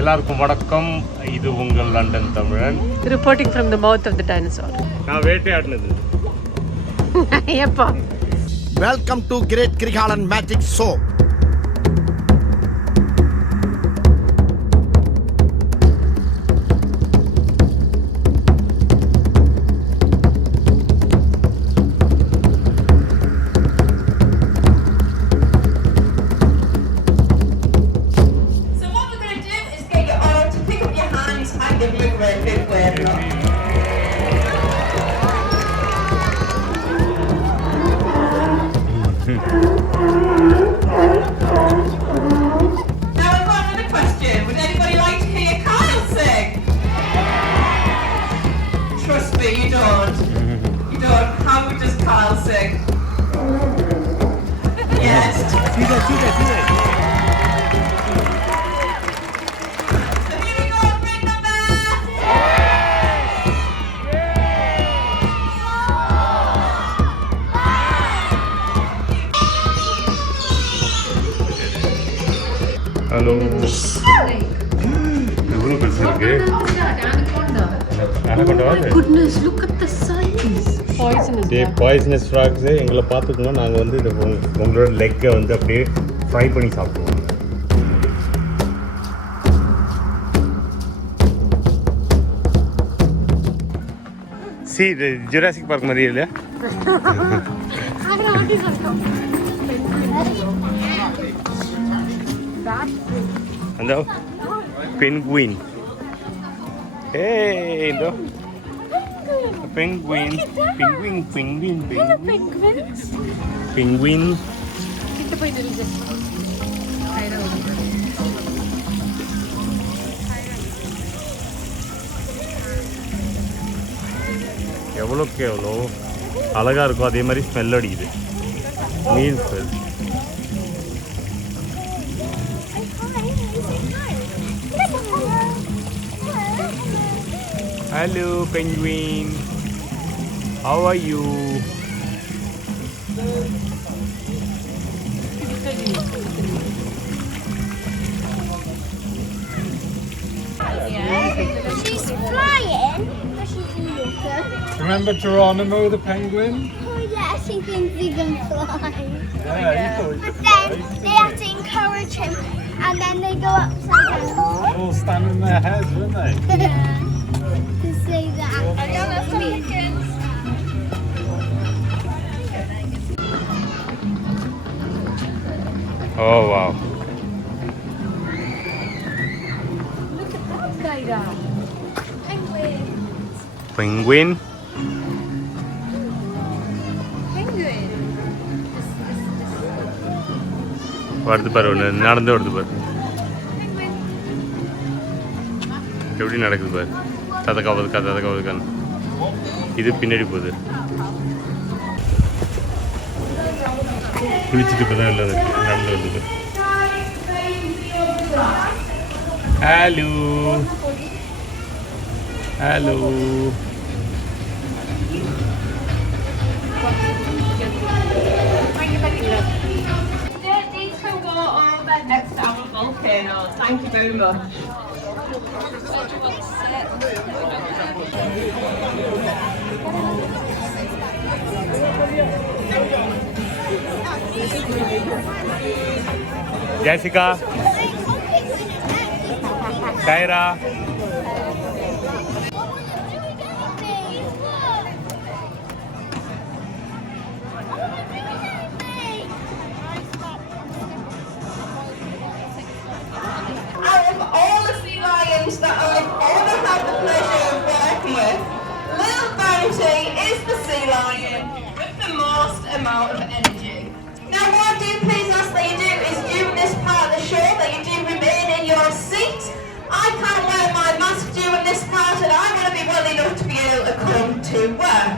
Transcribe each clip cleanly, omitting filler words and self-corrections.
எல்லாருக்கும் வணக்கம். இது உங்கள் லண்டன் தமிழன். Reporting from the mouth of the dinosaur. நான் வேட்டையாடினது. எப்பா? Welcome to Great Krigalan Magic Show. Hello. Goodness, look at the size. Poisonous frogs. எங்களை பார்த்துக்கணும். நாங்கள் வந்து இந்த உங்களோட லெக்கை வந்து அப்படியே ஃப்ரை பண்ணி சாப்பிடுவோம். See, the Jurassic Park மாதிரி இல்லையா? அந்த penguin. Hey, no. A penguin. Penguin. எவ்வளோக்கு எவ்வளோ அழகாக இருக்கும். அதே மாதிரி ஸ்மெல் அடிக்குது. மீன் smell. Hello, penguin. How are you? She's flying. She's in water. Remember Geronimo the penguin? Oh yeah, she thinks he can fly. Yeah, he thought he But could then fly. they have to encourage him, and then they go upside down. They're all standing on their heads, weren't they? To say that. Oh, wow. Look at that guy down. Penguin. வருது பாரு, ஒன்று நடந்து வருது பாரு. எப்படி நடக்குது பாரு. ததக்கான்னு இது பின்னாடி போகுது. குளிச்சுட்டு இப்போ தான் இல்லை நடந்து வருது பாரு. Hello. These can go over next to our volcano. Thank you very much. Jessica. Kyra. That I've ever had the pleasure of working with, Little Bounty is the sea lion with the most amount of energy. Now what I do please ask that you do is during this part of the show that you do remain in your seat. I can't wear my mask during this part and I want to be well enough to be able to come to work.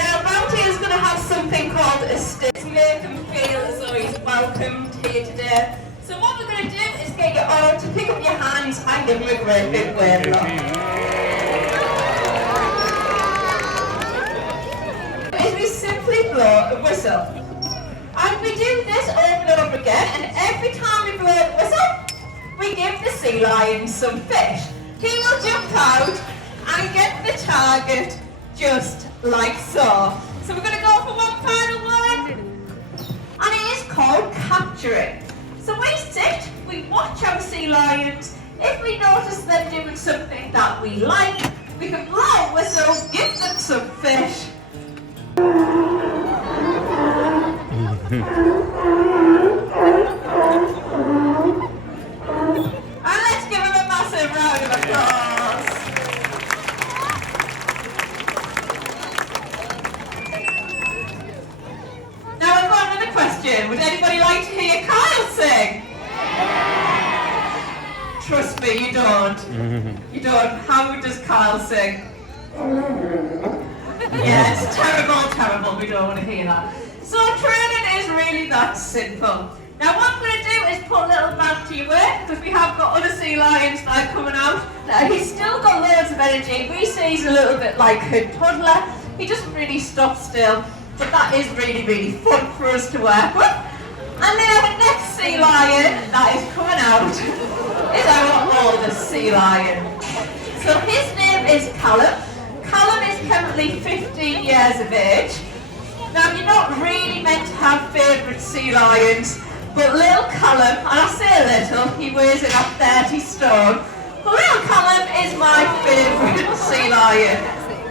Now Bounty is going to have something called a stick to make him feel as though he's welcomed here today. So what we're going to do is get you all to pick up your hands and give him a great big wave. Is we simply blow a whistle. And we do this over and over again, and every time we blow a whistle, we give the sea lion some fish. He will jump out and get the target just like so. So we're going to go for one final one. And it is called capturing. So we sit, we watch our sea lions. If we notice them doing something that we like, we can blow a whistle, give them some fish. And let's give him a massive round of applause. Now I've got another question. Would anybody like to hear Kyle sing? Trust me, you don't. You don't. How does Kyle sing? Yes, terrible. We don't want to hear that. So training is really that simple. Now what I'm going to do is put a little back to your work, because we have got other sea lions that are coming out. Now, he's still got loads of energy. We say he's a little bit like a toddler. He doesn't really stop still, but that is really fun for us to work with. And then the next sea lion that is coming out is our oldest sea lion. So his name is Callum. Callum is currently 15 years of age. Now you're not really meant to have favourite sea lions, but little Callum, and I say little, he weighs about 30 stone, but little Callum is my favourite sea lion.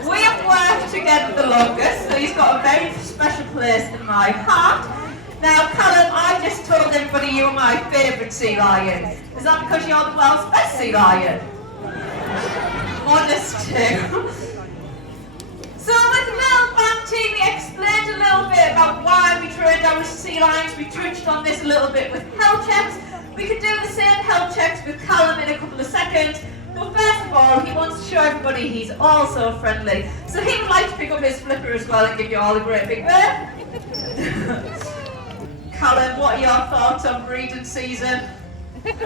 We have worked together the longest, so he's got a very special place in my heart. Now Callum, I just told everybody you're my favourite sea lion. Is that because you're the world's best sea lion? Modest too. So with Little Banty, we explained a little bit about why we trained our sea lions. We touched on this a little bit with health checks. We could do the same health checks with Callum in a couple of seconds. But first of all, he wants to show everybody he's also friendly. So he would like to pick up his flipper as well and give you all a great big wave. Callum, what are your thoughts on breeding season? And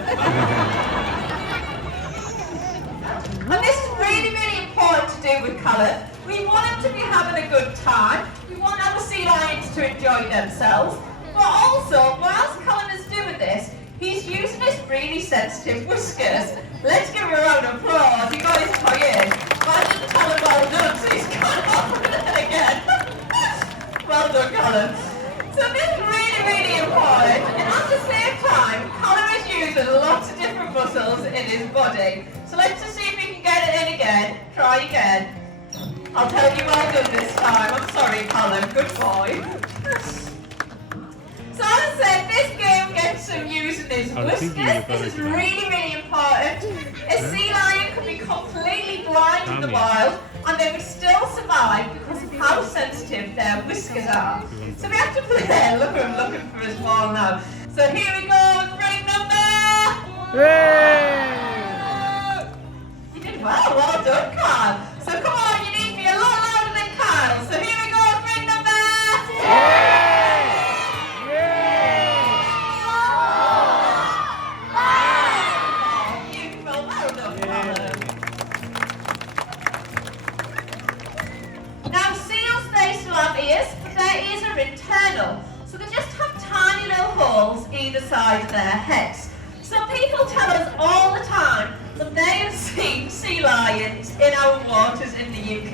this is really important to do with Callum. We want him to be having a good time. We want our sea lions to enjoy themselves. But also, whilst Callum is doing this, he's using his really sensitive whiskers. Let's give him a round of applause. He got his toy in. But I didn't tell him well done, so he's gone off with it again. Well done, Callum. So this is really important. And at the same time, Callum is using lots of different muscles in his body. So let's just see if we can get it in again. Try again. I'll tell you well done this time. I'm sorry, Callum. Good boy. So as I said, this game gets him using his whiskers. This is really important. A sea lion could be completely blind in the wild, and they would still survive because of how sensitive their whiskers are. So we have to play. Look at him looking for his ball now. So here we go with ring number. Yay! You did well. Well done, Carl. So come on, you need to be a lot louder than Kyle. So here we go with ring number. Beautiful, well done, Callum. Now seals, they still have ears, but their ears are internal. So they just have tiny little holes either side of their heads. So people tell us all the time that they have seen sea lions in our waters in the UK.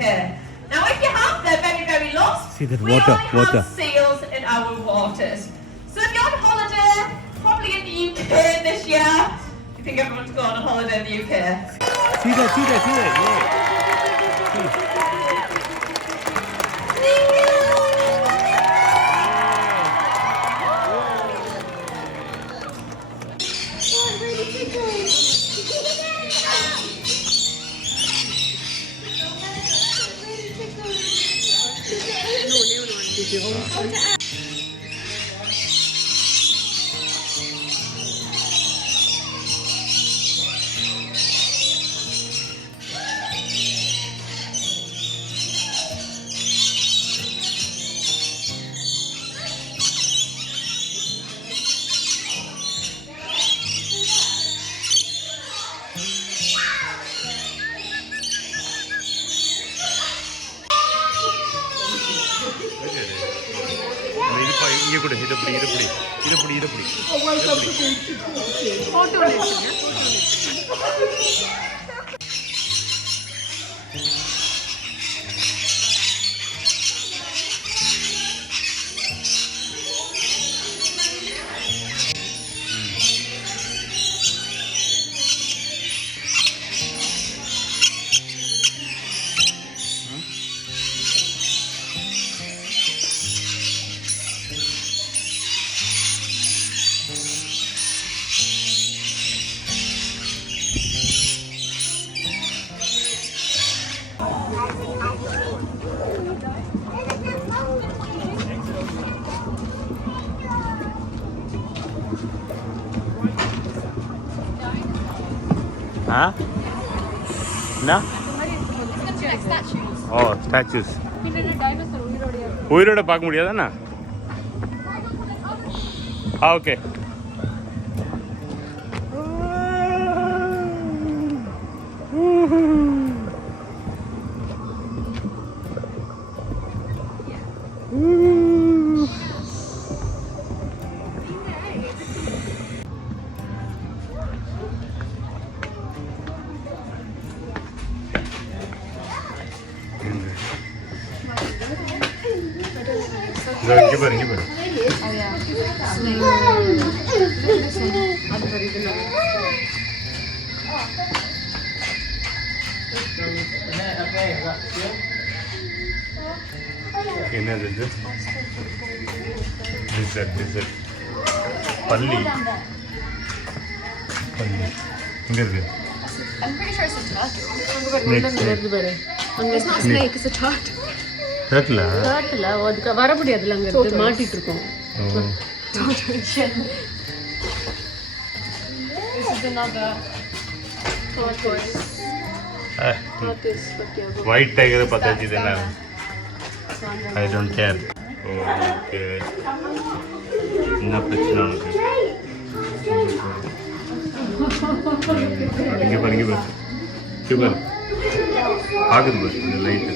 Now if you have, they're very lost. See that we water, only water. have seals in our waters. So if you're on holiday, probably in the UK this year, you think everyone's going on holiday in the UK? See that, yeah. இங்கே கூட இதை பிடி இதை பிடி இதை பிடி இதை பிடி ஃபோட்டோ எடுத்துங்க. என்ன ஓ ஸ்டாச்சூஸ் உயிரோட பார்க்க முடியாதாண்ணா ஓகே இங்கே பாரு இங்கே பாரு என்னது இது டிசர்ட் பள்ளி இங்கே இருக்கு I'm pretty sure it's a turtle. It's not a snake, it's a turtle. டர்ட்டிலா Turtle, அதுக்கு வர முடியாதுல அங்க இருந்து மாட்டிட்டு இருக்கோம். This is another tortoise. Tortoise, okay. White tiger பார்த்தாச்சு இது என்ன ஐ டோன்ட் கேர் ஓகே என்ன பிரச்சனை உனக்கு இங்கே பாரு இங்கே பாரு இங்கே பாரு ஆகுது பாரு இந்த லைட்டு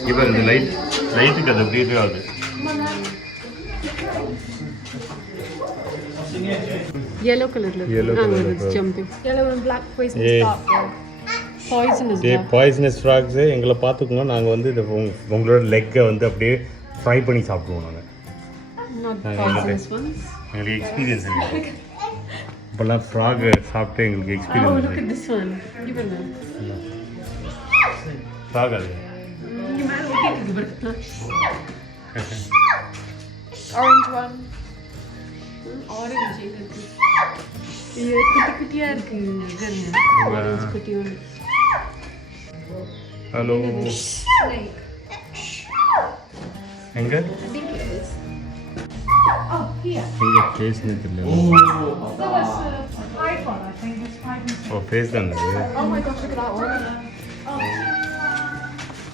இங்கே பாரு இந்த லைட்டுக்கு அது அப்படியே ஆகுது Yellow color. It's jumping. Yellow and black poison spark. Poisonous. Poisonous frocks எங்களை பார்த்துக்கோங்க நாங்கள் வந்து இது உங்களோட லெக்கை வந்து அப்படியே ஃப்ரை பண்ணி சாப்பிடுவோம் நாங்கள் Not poisonous ones. எங்களுக்கு எக்ஸ்பீரியன்ஸ் இருக்குது இப்போல்லாம் ஃப்ராக் சாப்பிட்டு எங்களுக்கு Oh, experience look at this one. Give it now. Frock அது Orange one. Orange. இது குட்டி குட்டியா இருக்கு ஆரஞ்சு குட்டி ஒன்று. ஹலோ எங்க I think it is. எங்க ஃபேஸ்னு தெரியல ஓ ஃபேஸ் தான் அது Oh my gosh, look at that one.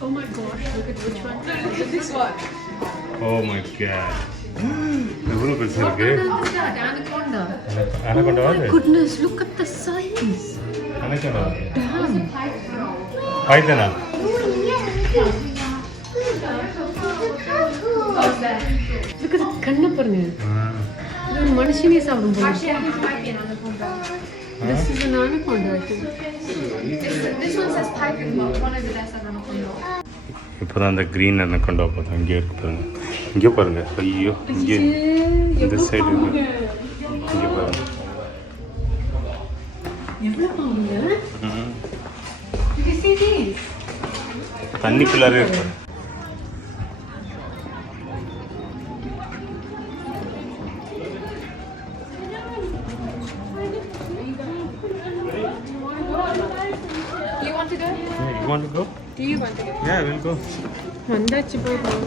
Oh my gosh, look at which one? Look at this one. Oh my God எவ்வளோ பெருசாக இருக்கு What is that? Anaconda. Anaconda அது Goodness, look at the size. Anaconda Damn. பைத்தனா Look at the கண்ணை பாருங்க. இது ஒரு மனுஷனே சாப்பிடும் போல. This is an anaconda, I think. This one says python, but one of the best anaconda. இப்போ தான் அந்த க்ரீன் அனகொண்டா பார்த்தோம் இங்கே இருக்கு பாருங்க இங்கே பாருங்க ஐயோ இங்கே இந்த சைடு இருக்கு இங்கே பாருங்க எவ்வளவு பாருங்க. Did you see these? தண்ணிக்குள்ளாரே இருக்கு You want to go? You want to go? Do you want to go? Yeah, we'll go. வந்தாச்சு போகும்.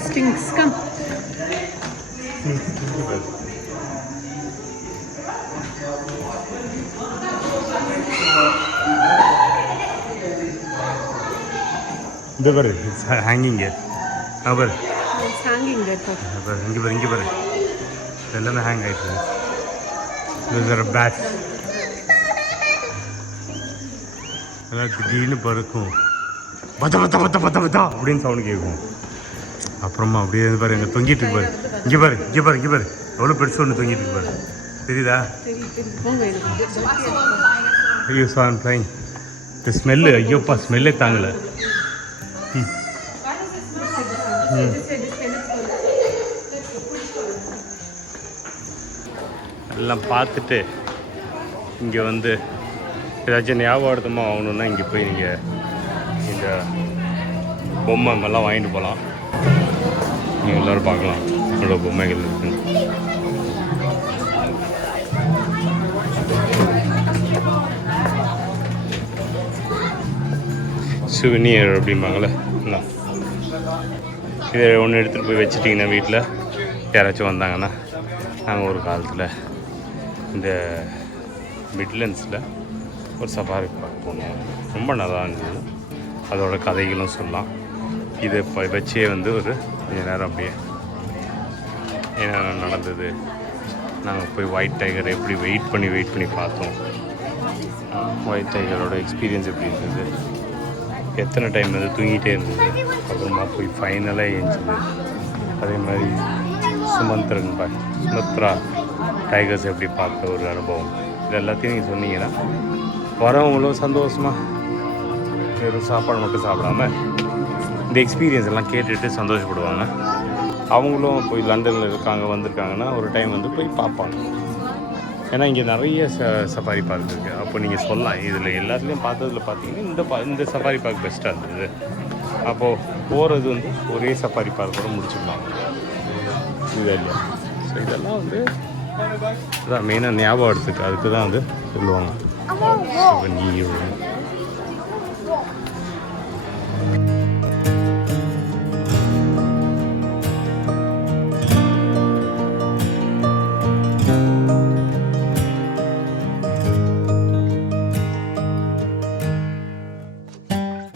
Stinks, come. இந்த பாரு இட்ஸ் ஹேங்கிங் பாரு It's hanging there. பாரு இங்கே பாரு இங்கே பாரு எல்லாமே ஹேங் ஆகிட்டு இது பேட் எல்லாம் திடீர்னு பறக்கும் பத்த பத்த பத்த பத்த பத்தா அப்படின்னு சவுண்டு கேட்கும். அப்புறமா அப்படியே பாரு எங்கே தொங்கிட்டு இருக்கு பாரு. இங்கே பாரு இங்கே பாரு இங்கே பாரு எவ்வளோ பெருசு ஒன்று தொங்கிட்டு இருக்கு பாரு. தெரியுதா? ஐயோ சான் ஃப்ளைங். இந்த ஸ்மெல்லு ஐயோப்பா ஸ்மெல்லே தாங்கலை. எல்லாம் பார்த்துட்டு இங்கே வந்து ஏதாச்சும் ஞாபகார்த்தமாக வாங்கணுன்னா இங்கே போய் நீங்கள் இந்த பொம்மை எல்லாம் வாங்கிட்டு போகலாம். நீங்கள் எல்லோரும் பார்க்கலாம் இவ்வளோ பொம்மைகள் இருக்குன்னு. சுவனியர் அப்படிம்பாங்களே இதை ஒன்று எடுத்துகிட்டு போய் வச்சுட்டிங்கன்னா வீட்டில் யாராச்சும் வந்தாங்கன்னா நாங்கள் ஒரு காலத்தில் இந்த மிட்லண்ட்ஸில் ஒரு சஃபாரி பார்க் போனோம். ரொம்ப நல்லா இருந்தது. அதோட கதைகளும் சொல்லலாம். இதை இப்போ வச்சே வந்து ஒரு கொஞ்ச நேரம் அப்படியே என்னென்ன நடந்தது, நாங்கள் போய் ஒயிட் டைகரை எப்படி வெயிட் பண்ணி பார்த்தோம், ஒயிட் டைகரோட எக்ஸ்பீரியன்ஸ் எப்படி இருந்தது, எத்தனை டைம் வந்து தூங்கிட்டே இருந்தது, அப்புறமா போய் ஃபைனலாக ஏஞ்சிது. அதே மாதிரி சுமத்ரா டைகர்ஸ் எப்படி பார்த்த ஒரு அனுபவம், இது எல்லாத்தையும் நீங்கள் சொன்னீங்கன்னா வரவங்களும் சந்தோஷமாக வெறும் சாப்பாடு மட்டும் சாப்பிடாம இந்த எக்ஸ்பீரியன்ஸ் எல்லாம் கேட்டுட்டு சந்தோஷப்படுவாங்க. அவங்களும் போய் லண்டனில் இருக்காங்க வந்திருக்காங்கன்னா ஒரு டைம் வந்து போய் பார்ப்பாங்க. ஏன்னா இங்கே நிறைய சஃபாரி பார்க் இருக்குது. அப்போ நீங்கள் சொல்லலாம் இதில் எல்லாத்துலேயும் பார்த்ததில் பார்த்தீங்கன்னா இந்த சஃபாரி பார்க் பெஸ்ட்டாக இருந்தது. அப்போது போகிறது வந்து ஒரே சஃபாரி பார்க்கோட முடிச்சுக்கலாம். இது இல்லையா? ஸோ இதெல்லாம் வந்து அதான் மெயினாக ஞாபகம் எடுத்துக்கு அதுக்கு தான் வந்து சொல்லுவாங்க.